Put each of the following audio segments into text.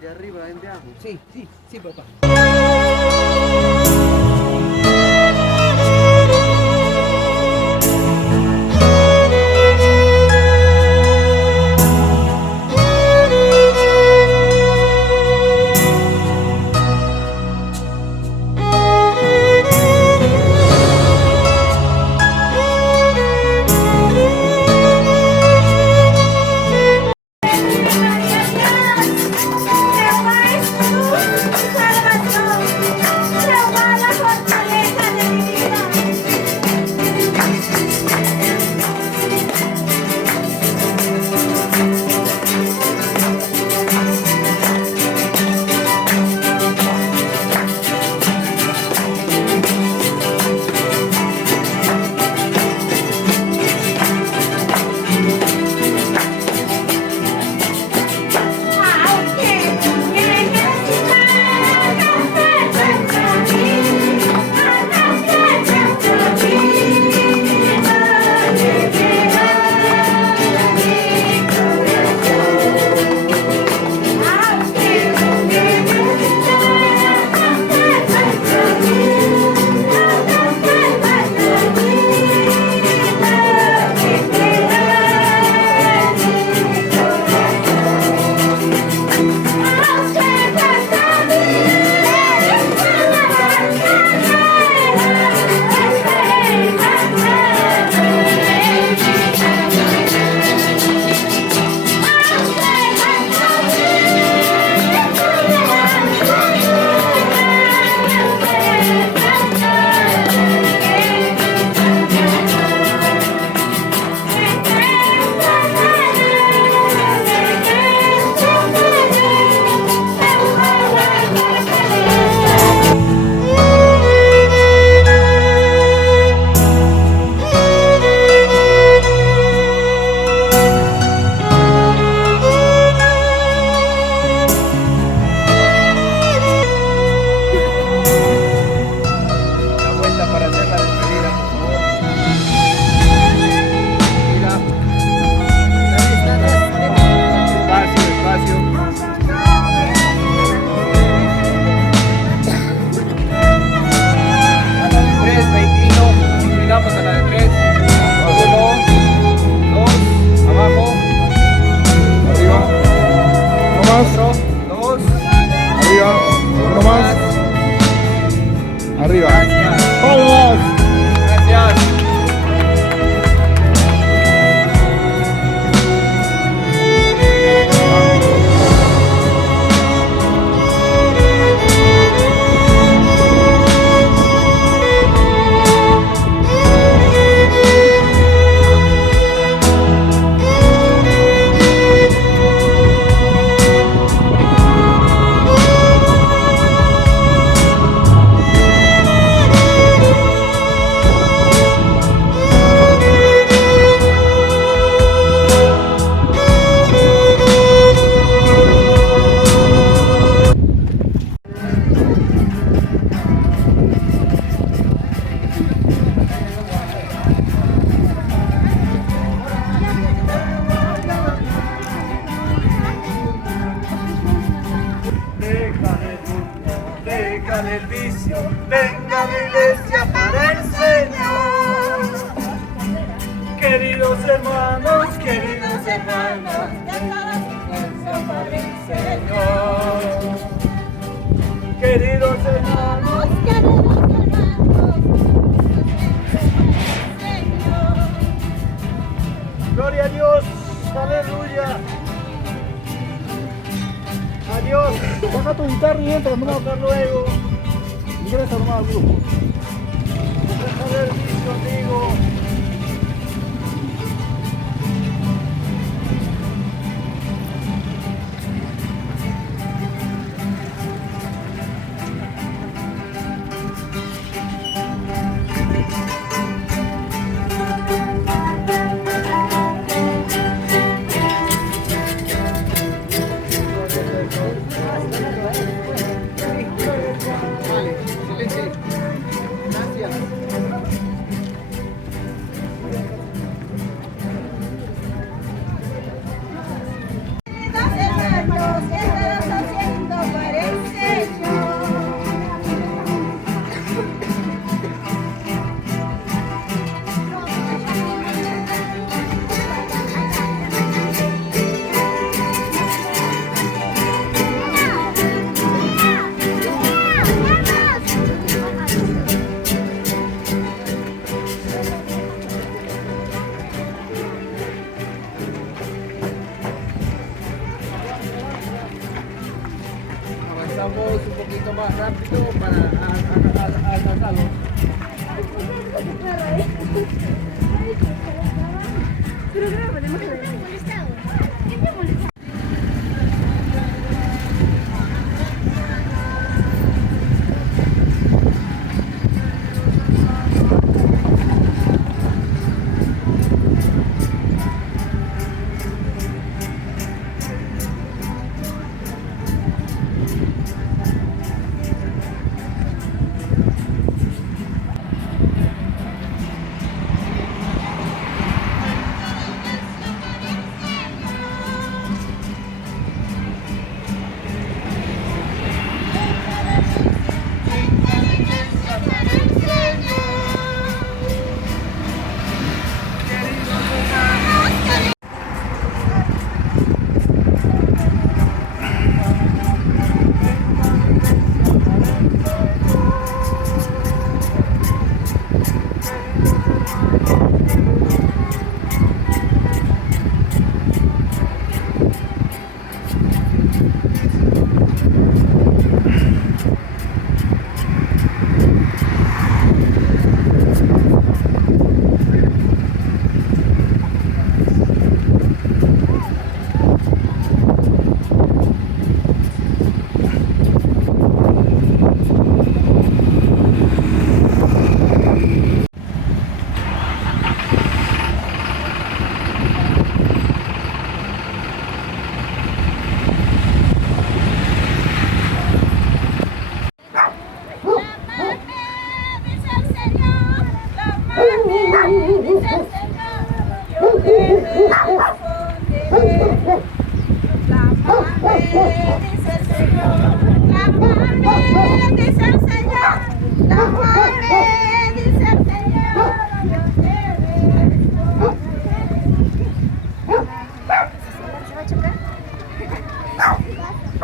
De arriba en de abajo. Sí, sí, sí, papá. más. Otro, dos. Arriba. Uno más. Arriba. Gracias. Palmas. Gracias. Dejan el vicio, venga a la iglesia para el Señor. Queridos hermanos, Dejan la iglesia para el Señor. queridos hermanos, gloria a Dios, aleluya. Adiós. Saca tu guitarra y entra, no. Hasta luego. Ingresa nomás al grupo. Deja el vicio, amigo. Vale, excelente. Gracias. Hermanos, ¿qué estarás haciendo para el Señor? Avanzamos un poquito más rápido para alcanzarlo. Pero graba, tenemos que ver.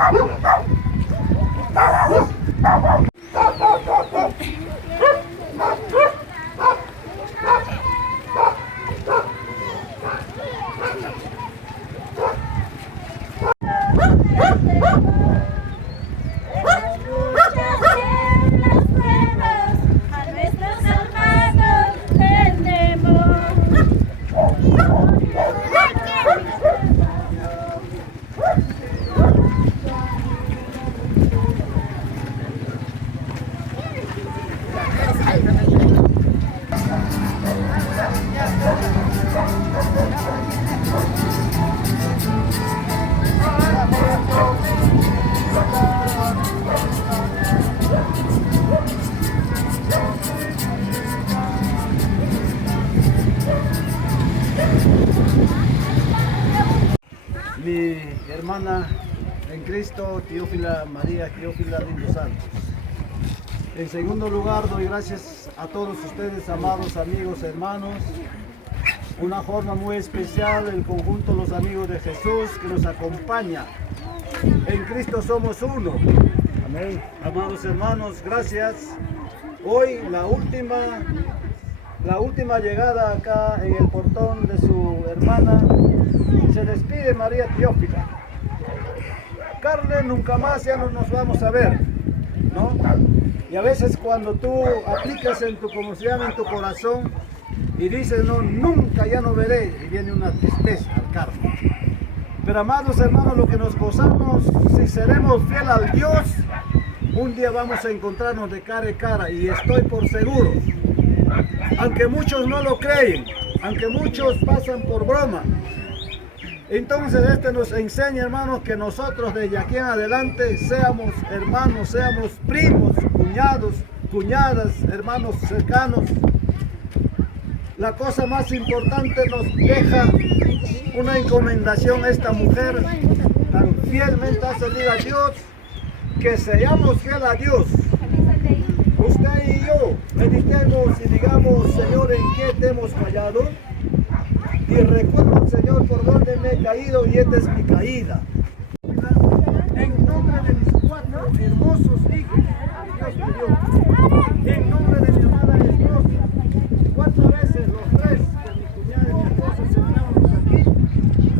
A nuestros hermanos tenemos. Mi hermana en Cristo, Teófila María Teófila Lindo Santos. En segundo lugar, doy gracias a todos ustedes, amados amigos, hermanos. Una forma muy especial, el conjunto de los amigos de Jesús que nos acompaña. En Cristo somos uno. Amén. Amados hermanos, gracias. Hoy la última llegada acá en el portón de su hermana. Se despide María Teófila. Carne, nunca más ya no nos vamos a ver, ¿no? Y a veces cuando tú aplicas en tu, como se llama, en tu corazón y dices, no, nunca ya no veré, y viene una tristeza al carne. Pero amados hermanos, lo que nos gozamos, si seremos fieles al Dios, un día vamos a encontrarnos de cara a cara, y estoy por seguro. Aunque muchos no lo creen, aunque muchos pasan por broma. Entonces este nos enseña, hermanos, que nosotros desde aquí en adelante seamos hermanos, seamos primos, cuñados, cuñadas, hermanos cercanos. La cosa más importante nos deja una encomendación a esta mujer tan fielmente a servir a Dios, que seamos fieles a Dios. Usted y yo meditemos y digamos, Señor, ¿en qué te hemos fallado? Y recuerdo, Señor, por donde me he caído, y esta es mi caída. En nombre de mis 4 hermosos hijos, Dios me dio. En nombre de mi hermana esposa, 4 veces los 3 de mi cuñada y mi esposa sentamos aquí.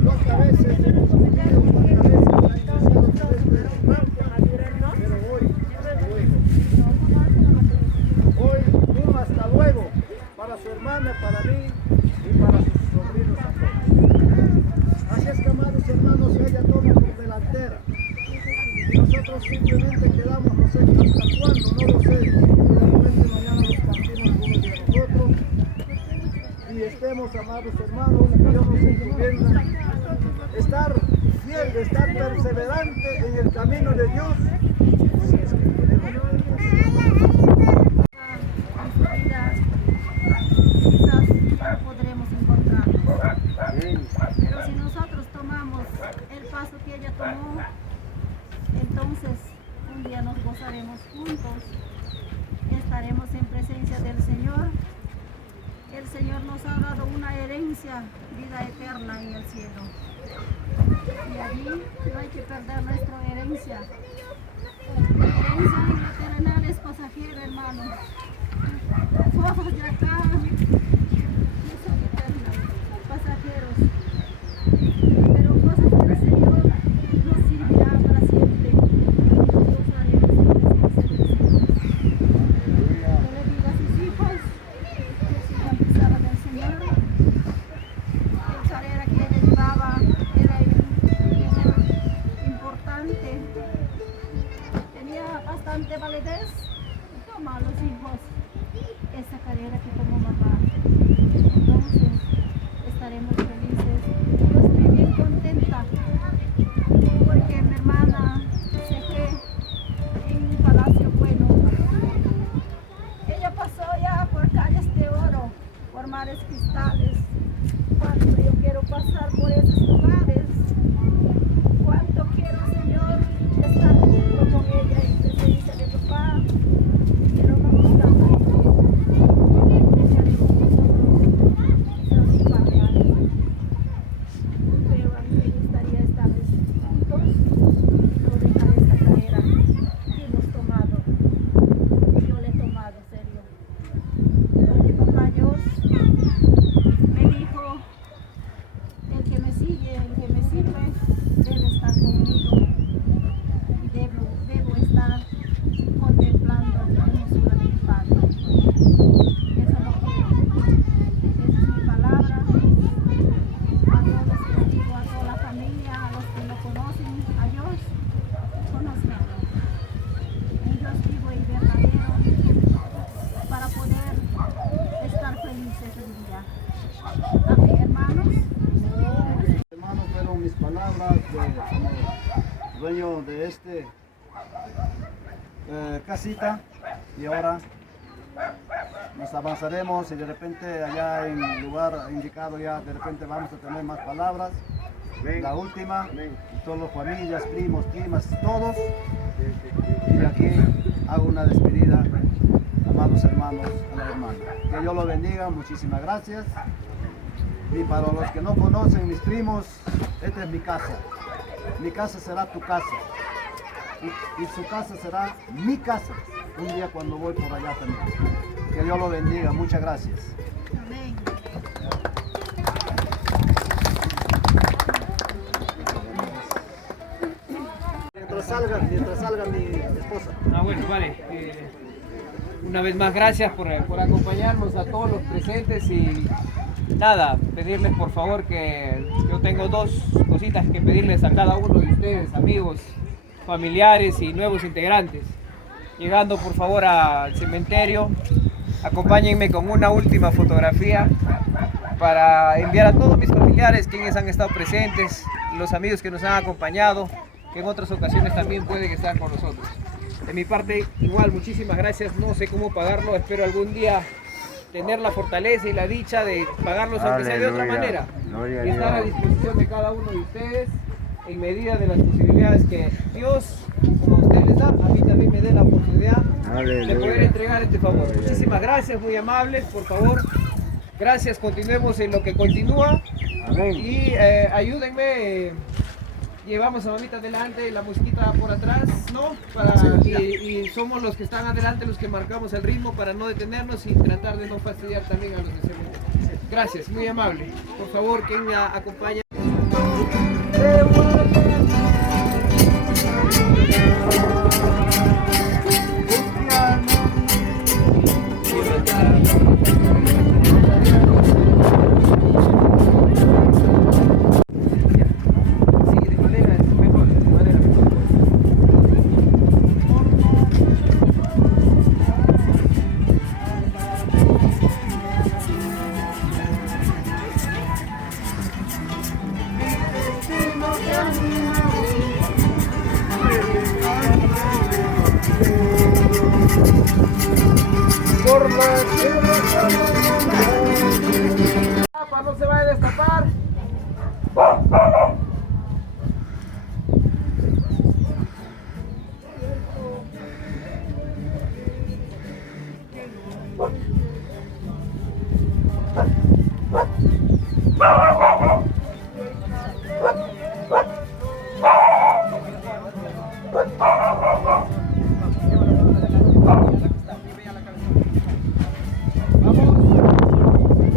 2 veces hemos vivido, 4 veces la iglesia, 2 veces pero hoy, hasta luego, para su hermana, para mí y para sus sobrinos a todos. Así es que, amados hermanos, ella toma por delantera. Y nosotros simplemente quedamos, no sé hasta cuándo, no lo sé. Probablemente mañana nos partimos unos de nosotros. Y estemos, amados hermanos, que Dios nos encomienda estar fiel, estar perseverante en el camino de Dios. Si es que queremos. Quizás no podremos encontrarnos. Pero si nosotros tomamos el paso que ella tomó, entonces un día nos gozaremos juntos, estaremos en presencia del Señor. El Señor nos ha dado una herencia, vida eterna en el cielo. Y allí no hay que perder nuestra herencia. La herencia en la terrenal es pasajera, hermano. Cosas de acá no son eternas, son pasajeros. Pero cosas del Señor nos sirvirán para siempre. Nosotros haremos en presencia del Señor. Que le diga a sus hijos que sigan pisada del Señor. La carrera que ella llevaba era importante. Tenía bastante validez. Toma a los hijos esa carrera que tomó mamá. Entonces estaremos felices. Yo estoy bien contenta porque mi hermana se fue en un palacio bueno. Ella pasó ya por calles de oro, por mares cristales. Cuánto yo quiero pasar por esos lugares. Cuánto quiero, Señor, estar junto con ella en presencia de papá. Pero no gusta hermanos de casita, y ahora nos avanzaremos y de repente allá en el lugar indicado ya de repente vamos a tener más palabras. La última, todas las familias, primos, primas, todos. Y aquí hago una despedida, amados hermanos, a la hermana. Que Dios los bendiga, muchísimas gracias. Y para los que no conocen, mis primos, esta es mi casa. Mi casa será tu casa. Y su casa será mi casa. Un día cuando voy por allá también. Que Dios los bendiga, muchas gracias. Amén. Mientras salga mi esposa. Bueno, vale. Una vez más gracias por acompañarnos a todos los presentes y nada, pedirles por favor que yo tengo dos cositas que pedirles a cada uno de ustedes, amigos, familiares y nuevos integrantes. Llegando por favor al cementerio, acompáñenme con una última fotografía para enviar a todos mis familiares, quienes han estado presentes, los amigos que nos han acompañado, que en otras ocasiones también pueden estar con nosotros. De mi parte, igual, muchísimas gracias. No sé cómo pagarlo, espero algún día tener la fortaleza y la dicha de pagarlos, aunque sea de otra manera. Y estar a disposición de cada uno de ustedes en medida de las posibilidades que Dios, como a ustedes les da, a mí también me dé la oportunidad de poder entregar este favor. Muchísimas gracias, muy amables, por favor. Gracias, continuemos en lo que continúa. Amén. Y ayúdenme. Llevamos a mamita adelante, la musiquita por atrás, ¿no? Y somos los que están adelante los que marcamos el ritmo para no detenernos y tratar de no fastidiar también a los de cementerio. Gracias, muy amable. Por favor, quien me acompaña. No se va a destapar.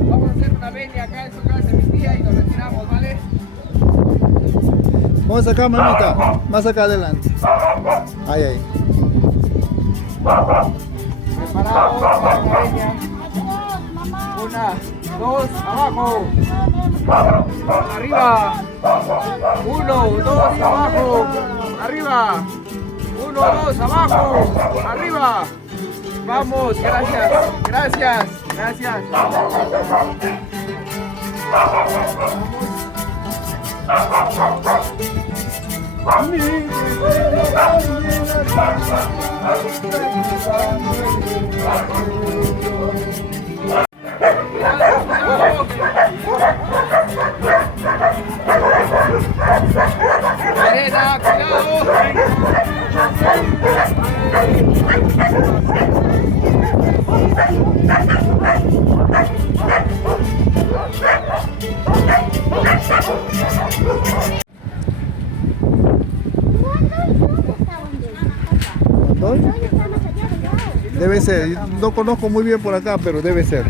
Vamos a hacer una venia acá en su casa, mi tía, y nos retiramos, ¿vale? Vamos acá, mamita. Más acá adelante. Ahí, ahí. Preparados para la venia. Una, dos, abajo. Arriba. Uno, dos, abajo. Arriba. Uno, dos, abajo. Arriba. Vamos, gracias, gracias, gracias. Arena, cuidado. ¿Dónde? Debe ser. No conozco muy bien por acá, pero debe ser.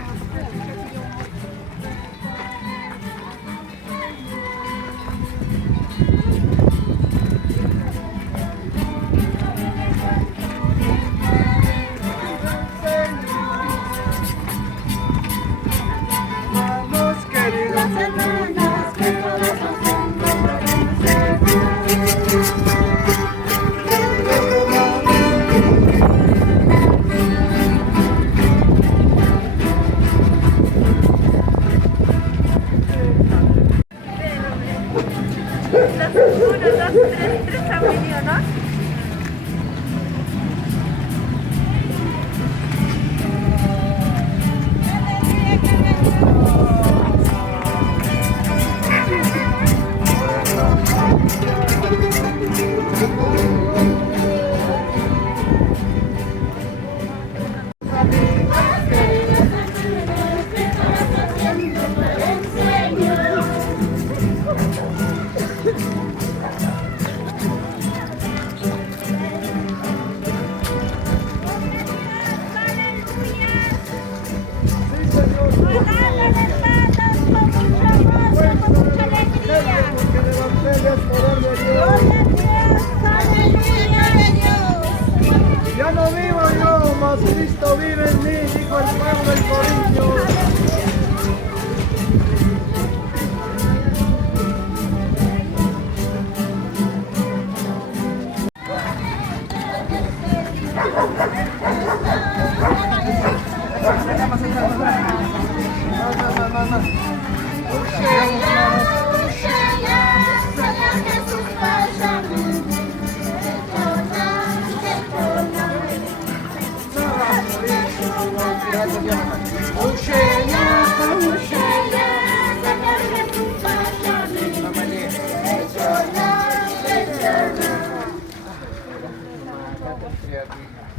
hermanos, Cristo vive en mí, dijo el Pablo en Corintios.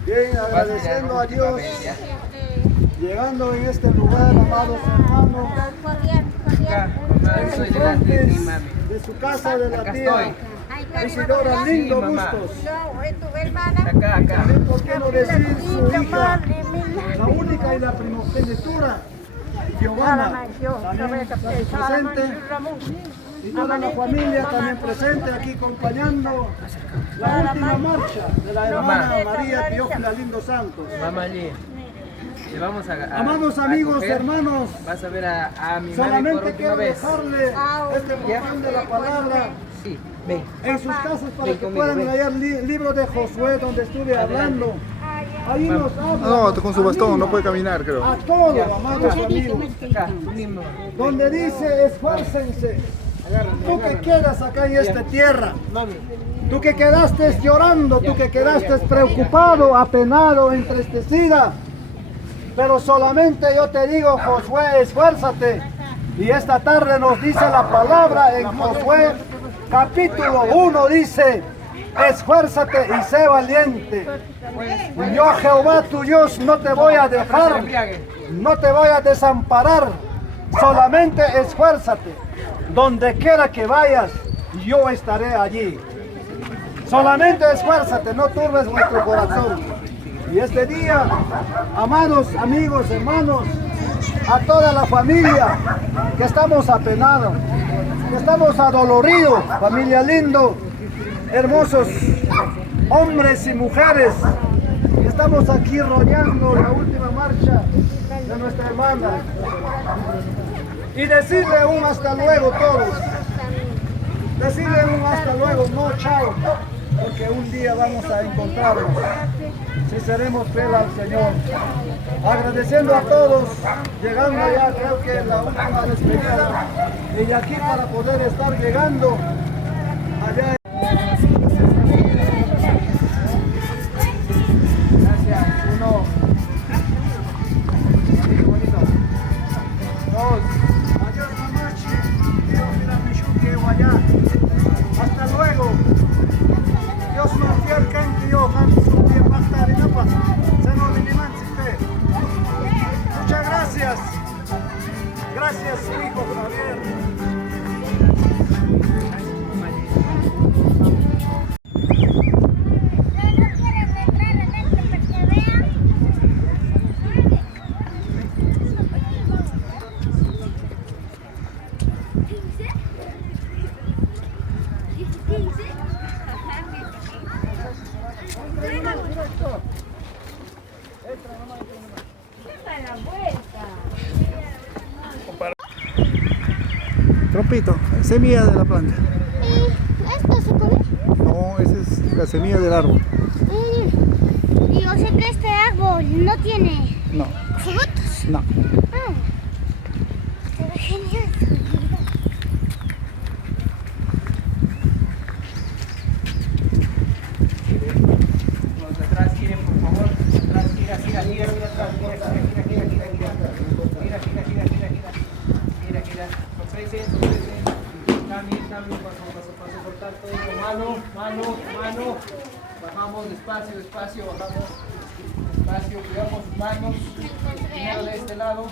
Bien, agradeciendo a Dios, llegando en este lugar, amados hermanos, en sus frentes de su casa de la tía Isidora Lindo Bustos. También, ¿por qué no decir su hija, la única y la primogenitura, Giovanna, también está presente, y toda la familia también presente aquí acompañando la última marcha de la hermana María Teófila Lindo Santos. Mamá allí. Le vamos a Amados amigos, coger. hermanos, Vas a ver a mi mami por solamente última quiero vez. dejarle este porción de la palabra Sí, ven. en sus casas para Ven que conmigo, puedan ven. leer el libro de Josué donde estuve hablando. Ahí nos habla, No, nos con su bastón no anima puede caminar, creo. a todos, amados amigos, Acá, mismo. donde dice esfuércense. Tú que quedas acá en esta tierra, Mami. tú que quedaste llorando, tú que quedaste preocupado, apenado, entristecida, pero solamente yo te digo, Josué, esfuérzate. Y esta tarde nos dice la palabra en Josué capítulo 1, dice, esfuérzate y sé valiente. Yo, Jehová tu Dios, no te voy a dejar, no te voy a desamparar, solamente esfuérzate. Donde quiera que vayas, yo estaré allí. Solamente esfuérzate, no turbes vuestro corazón. Y este día, amados amigos, hermanos, a toda la familia que estamos apenados, que estamos adoloridos, familia Lindo, hermosos hombres y mujeres, que estamos aquí rodeando la última marcha de nuestra hermana. Y decirle un hasta luego todos. Decirle un hasta luego, no chao, porque un día vamos a encontrarnos, si seremos fieles al Señor. Agradeciendo a todos, llegando ya creo que la última despedida, y aquí para poder estar llegando allá. Gracias, uno. Bonito. Dos. Adiós, mamachi. Teófila Michuque, Guayá. Hasta luego. Dios nos fiel que yo, Hansu, que pastar y no pasa. Se nos miniman Muchas gracias. Gracias, su hijo Javier. Trompito, semilla de la planta. ¿Esto se come? No, esa es la semilla del árbol. Y yo sé que este árbol no tiene No, frutos. no. Ah, se ve genial. Los de atrás giren, por favor. Atrás, gira, gira, gira, gira, atrás, gira, gira, gira, gira, gira, gira. Gira, gira, gira, gira, gira. Gira, gira. Sorpresen, sorpresen. Cambien, paso, cortar todo. Mano, mano, mano. Bajamos despacio, despacio, bajamos. Despacio, cuidamos sus manos. Primero de este lado.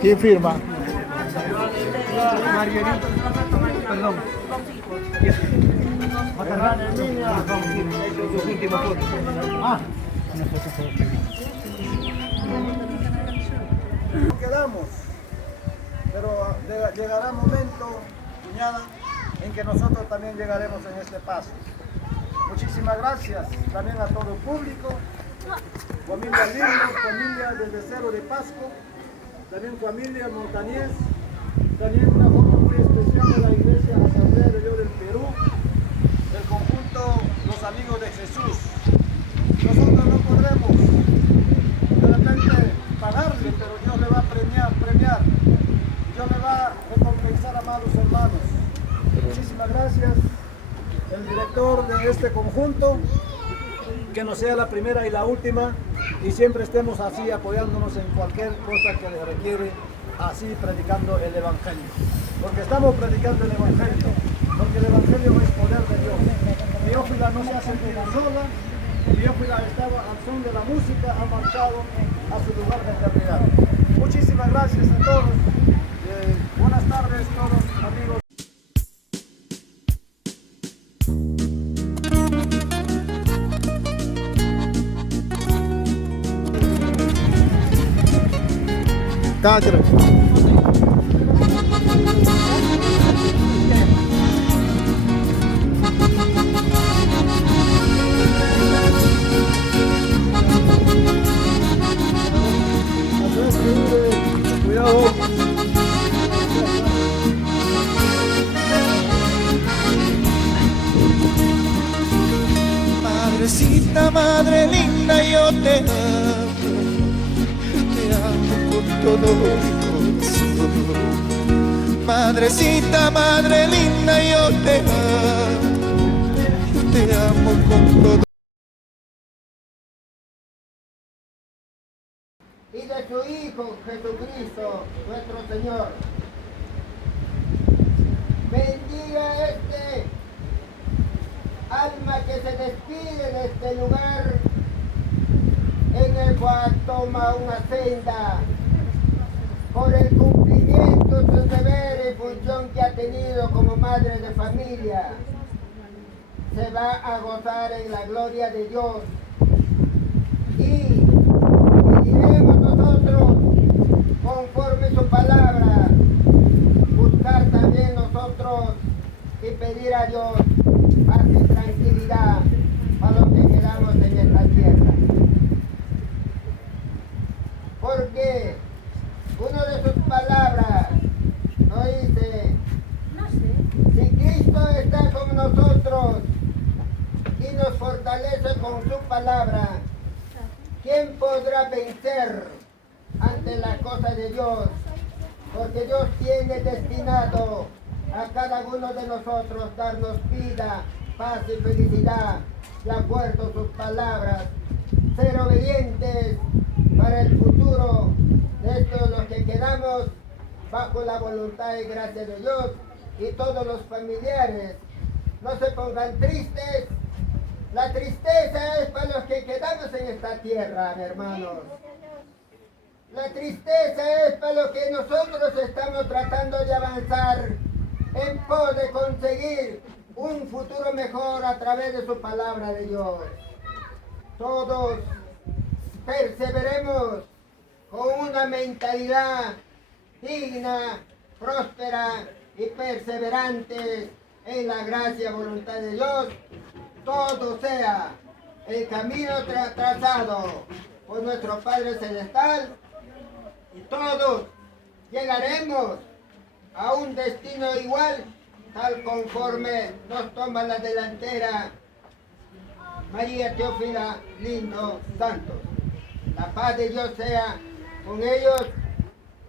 ¿Quién firma? Margarita, perdón. Sus últimos fotos. Quedamos, pero llegará un momento, cuñada, en que nosotros también llegaremos en este paso. Muchísimas gracias también a todo el público, familia Lindo, familia del Becerro de Pasco, también familia Montañés, también una forma muy especial de la Iglesia Asamblea de Dios del Perú, el conjunto Los Amigos de Jesús. Nosotros no podremos de repente pagarle, pero Dios le va a premiar, Dios le va a recompensar, amados hermanos. Muchísimas gracias, el director de este conjunto, que no sea la primera y la última, y siempre estemos así apoyándonos en cualquier cosa que le requiere, así predicando el Evangelio. Porque estamos predicando el Evangelio, porque el Evangelio es poder de Dios. Teófila no se ha sentido sola, Teófila estaba al son de la música, ha marchado a su lugar de eternidad. Muchísimas gracias a todos. Buenas tardes todos, amigos. Cáceres. Cuidado. Madrecita, madre linda, yo te amo con todo mi corazón. Madrecita, madre linda, yo te amo con todo. Y de su Hijo Jesucristo, nuestro Señor. Bendiga este alma que se despide de este lugar, en el cual toma una senda por el cumplimiento de su deber y función que ha tenido como madre de familia. Se va a gozar en la gloria de Dios. Y diremos nosotros, conforme su palabra, buscar también nosotros y pedir a Dios paz y tranquilidad para los que quedamos en esta tierra. Porque una de sus palabras nos dice: si Cristo está con nosotros y nos fortalece con su palabra, ¿quién podrá vencer ante la cosa de Dios? Porque Dios tiene destinado a cada uno de nosotros darnos vida, paz y felicidad, de acuerdo a sus palabras, ser obedientes para el futuro de todos los que quedamos bajo la voluntad y gracia de Dios, y todos los familiares no se pongan tristes. La tristeza es para los que quedamos en esta tierra, mi hermanos. La tristeza es para los que nosotros estamos tratando de avanzar en pos de conseguir un futuro mejor a través de su palabra de Dios. Todos perseveremos con una mentalidad digna, próspera y perseverante en la gracia y voluntad de Dios. Todo sea el camino trazado por nuestro Padre Celestial, y todos llegaremos a un destino igual, tal conforme nos toma la delantera María Teófila Lindo Santos. La paz de Dios sea con ellos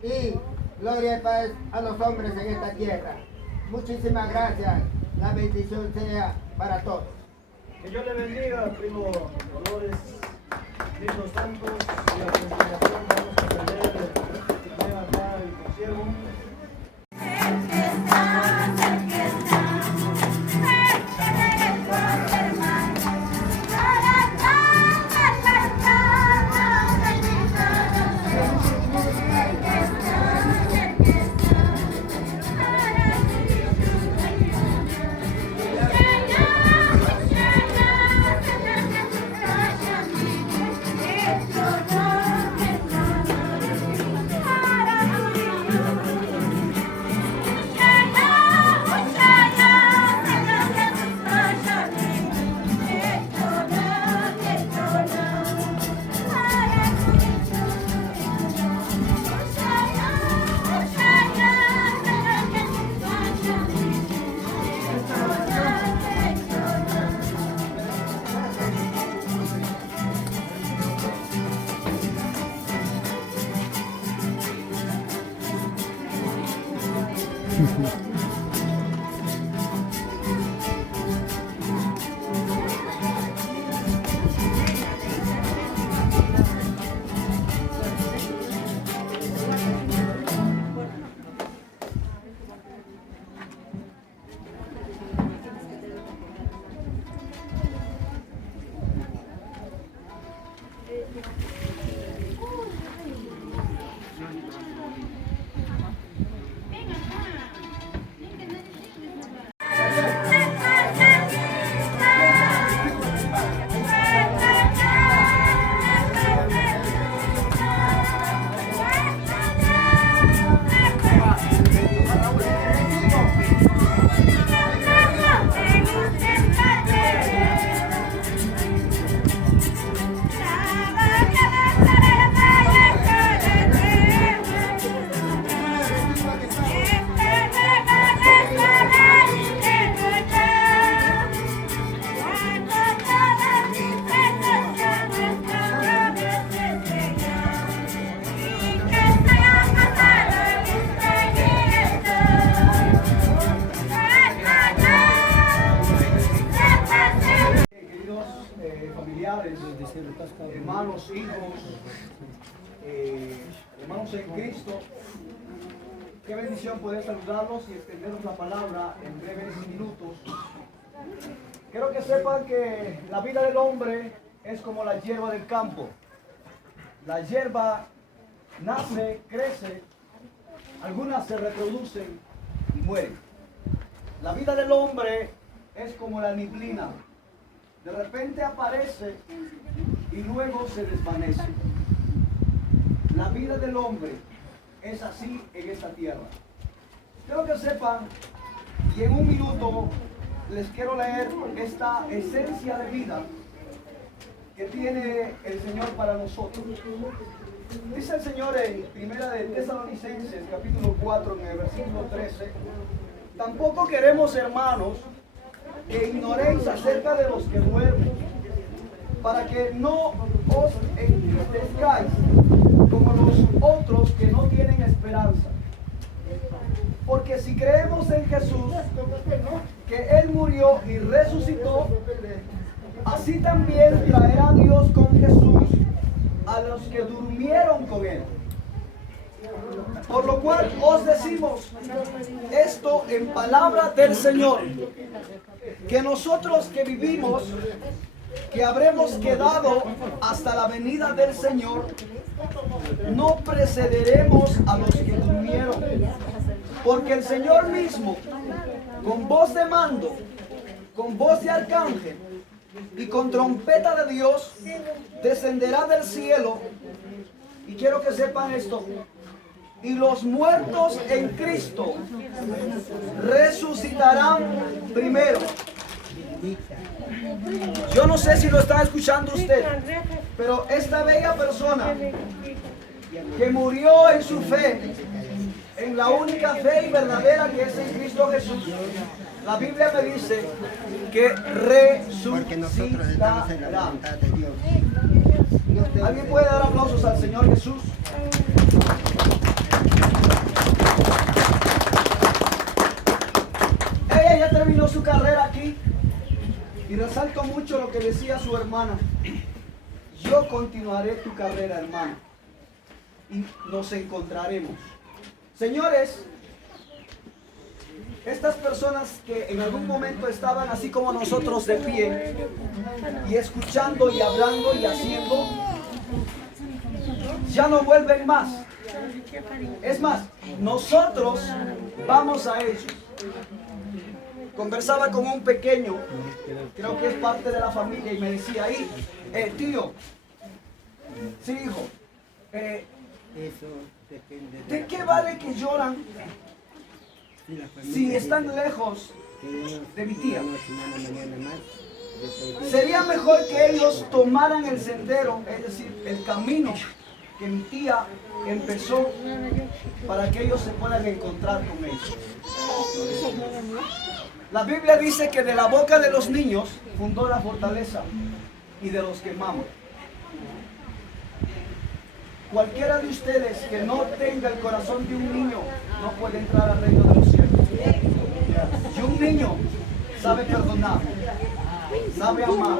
y gloria y paz a los hombres en esta tierra. Muchísimas gracias. La bendición sea para todos. Que Dios le bendiga, primo Dolores Lindo Santos, y a continuación vamos a tener acá el concierto. Familiares, hermanos, hijos, hermanos en Cristo, qué bendición poder saludarlos y extendernos la palabra en breves minutos. Quiero que sepan que la vida del hombre es como la hierba del campo. La hierba nace, crece, algunas se reproducen y mueren. La vida del hombre es como la neblina. De repente aparece y luego se desvanece. La vida del hombre es así en esta tierra. Quiero que sepan, y en un minuto les quiero leer esta esencia de vida que tiene el Señor para nosotros. Dice el Señor en Primera de Tesalonicenses, capítulo 4, en el versículo 13, tampoco queremos, hermanos, que ignoréis acerca de los que duermen, para que no os entristezcáis como los otros que no tienen esperanza. Porque si creemos en Jesús, que Él murió y resucitó, así también traerá Dios con Jesús a los que durmieron con Él. Por lo cual os decimos esto en palabra del Señor, que nosotros que vivimos, que habremos quedado hasta la venida del Señor, no precederemos a los que durmieron, porque el Señor mismo, con voz de mando, con voz de arcángel y con trompeta de Dios, descenderá del cielo. Y quiero que sepan esto: y los muertos en Cristo resucitarán primero. Yo no sé si lo está escuchando usted, pero esta bella persona que murió en su fe, en la única fe y verdadera que es en Cristo Jesús, la Biblia me dice que resucitará. ¿Alguien puede dar aplausos al Señor Jesús? Ella ya terminó su carrera aquí. Y resalto mucho lo que decía su hermana: yo continuaré tu carrera, hermano, y nos encontraremos. Señores, estas personas que en algún momento estaban así como nosotros de pie, y escuchando y hablando y haciendo, ya no vuelven más. Es más, nosotros vamos a ellos. Conversaba con un pequeño, creo que es parte de la familia, y me decía ahí, tío, sí, hijo, ¿de qué vale que lloran si están lejos de mi tía? Sería mejor que ellos tomaran el sendero, es decir, el camino que mi tía empezó, para que ellos se puedan encontrar con ellos. La Biblia dice que de la boca de los niños fundó la fortaleza, y de los que maman. Cualquiera de ustedes que no tenga el corazón de un niño no puede entrar al reino de los cielos. Y un niño sabe perdonar, sabe amar.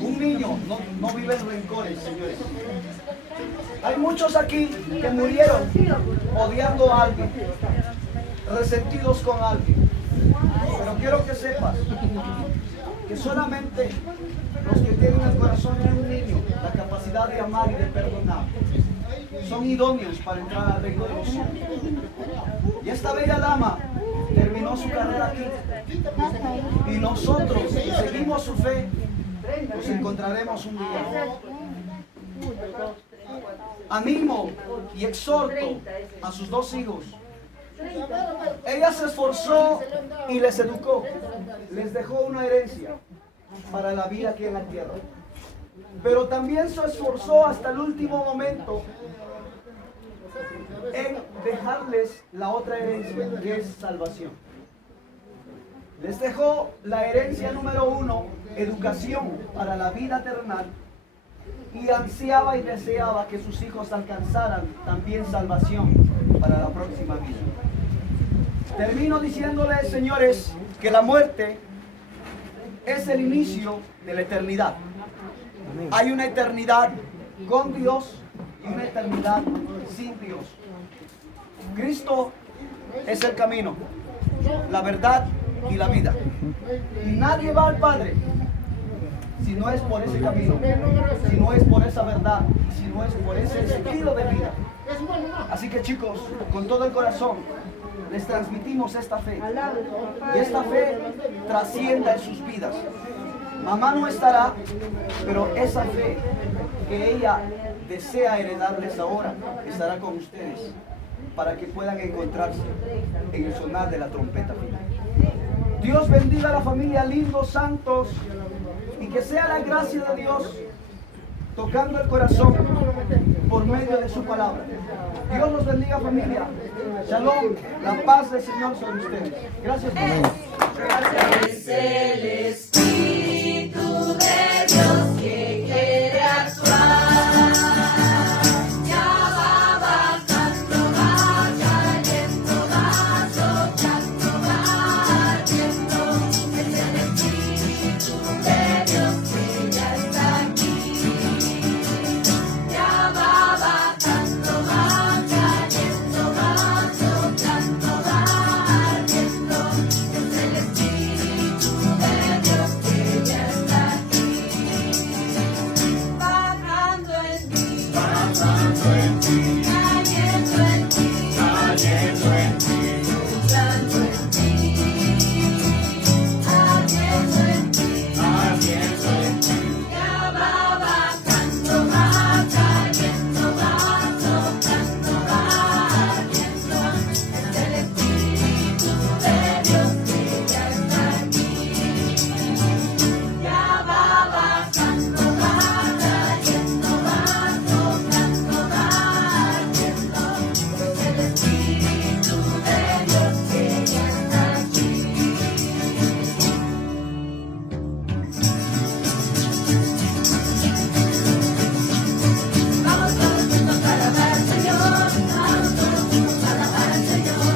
Un niño no vive en rencores, señores. Hay muchos aquí que murieron odiando a alguien, resentidos con alguien. Pero quiero que sepas que solamente los que tienen el corazón de un niño, la capacidad de amar y de perdonar, son idóneos para entrar al reino de los cielos. Y esta bella dama terminó su carrera aquí. Y nosotros, si seguimos su fe, nos encontraremos un día. Animo y exhorto a sus dos hijos. Ella se esforzó y les educó. Les dejó una herencia para la vida aquí en la tierra. Pero también se esforzó hasta el último momento en dejarles la otra herencia, que es salvación. Les dejó la herencia número 1, educación para la vida terrenal, y ansiaba y deseaba que sus hijos alcanzaran también salvación para la próxima vida. Termino diciéndoles, señores, que la muerte es el inicio de la eternidad. Hay una eternidad con Dios y una eternidad sin Dios. Cristo es el camino, la verdad y la vida. Y nadie va al Padre si no es por ese camino, si no es por esa verdad, si no es por ese estilo de vida. Así que, chicos, con todo el corazón les transmitimos esta fe, y esta fe trascienda en sus vidas. Mamá no estará, pero esa fe que ella desea heredarles ahora estará con ustedes, para que puedan encontrarse en el sonar de la trompeta final. Dios bendiga a la familia Lindos Santos, y que sea la gracia de Dios tocando el corazón por medio de su palabra. Dios los bendiga, familia. Shalom, la paz del Señor sobre ustedes. Gracias por todo. Es el Espíritu de Dios que quiere actuar. Ya va bajando, va cayendo, va soplando, va ardiendo. Es el Espíritu de Dios que ya está aquí. Ya va bajando, va cayendo, va soplando, va ardiendo. Es el Espíritu de Dios que ya está aquí. Bajando en ti, cayendo en ti, soplando en ti, ardiendo en ti, ya va bajando, va cayendo, va soplando, va ardiendo. Es el Espíritu de Dios que ya está aquí. Ya va bajando, va cayendo, va soplando, va ardiendo. Es el Espíritu de Dios que ya está aquí. Vamos todos juntos a alabar al Señor. Vamos todos juntos a alabar al Señor.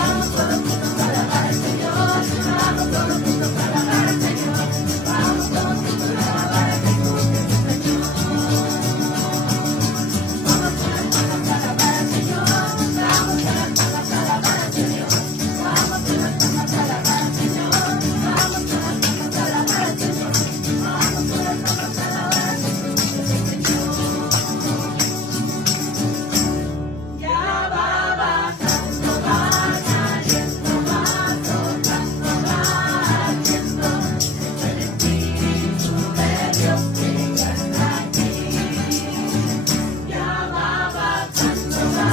Vamos todos juntos a alabar al Señor. Vamos todos juntos a alabar al Señor. Vamos todos juntos a alabar a Jesús, que es el Señor. Vamos todas palmas a alabar al Señor. Vamos todas palmas a alabar al Señor. Vamos todas palmas a alabar al Señor. Vamos todas palmas a alabar al Señor. Vamos todas palmas a alabar a Jesús, que es el Señor. Ya va bajando, va cayendo, va soplando, va ardiendo. Es el Espíritu de Dios que ya está aquí. Ya va bajando, va